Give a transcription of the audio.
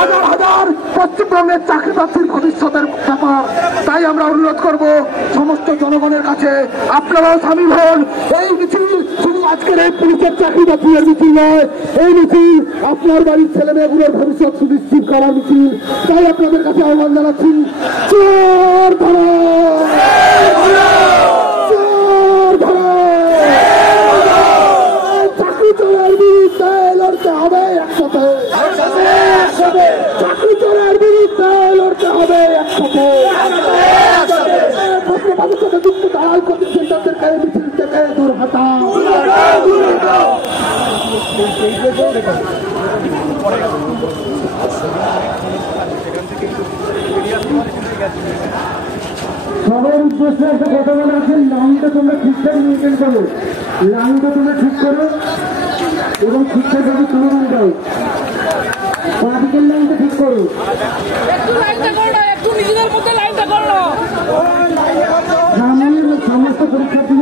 হাজার হাজার পশ্চিমবঙ্গের চাকরি প্রার্থীর ভবিষ্যতের ব্যাপার। তাই আমরা অনুরোধ করব সমস্ত জনগণের কাছে, আপনারাও সামিল হন। এই মিছিল শুধু আজকের এই পুলিশের চাকরি প্রার্থীর মিছিল নয়, এই মিছিল আপনার বাড়ির ছেলে মেয়েগুলোর ভবিষ্যৎ সুনিশ্চিত করার মিছিল। তাই আপনাদের কাছে আহ্বান জানাচ্ছি, চোর ধরো, চোর ধরো। চাকরি চোরের বিরুদ্ধে লড়তে হবে একসাথে, চাকরি চোরের বিরুদ্ধে লড়তে হবে একসাথে। ভবিষ্যতে যুক্ত দালাল প্রতিষ্ঠানদেরকে মিছিল থেকে দূর হটাও। সবার উদ্দেশ্যে একটা কথা বলে আছেন, লাইনটা তোমরা ঠিকঠাক মেনটেন করো, লাইনটা তোমরা ঠিক করো এবং ঠিকঠাকভাবে তুলে দাও। বাদিকের লাইনটা ঠিক করো, গ্রামের সমস্ত পরীক্ষার্থী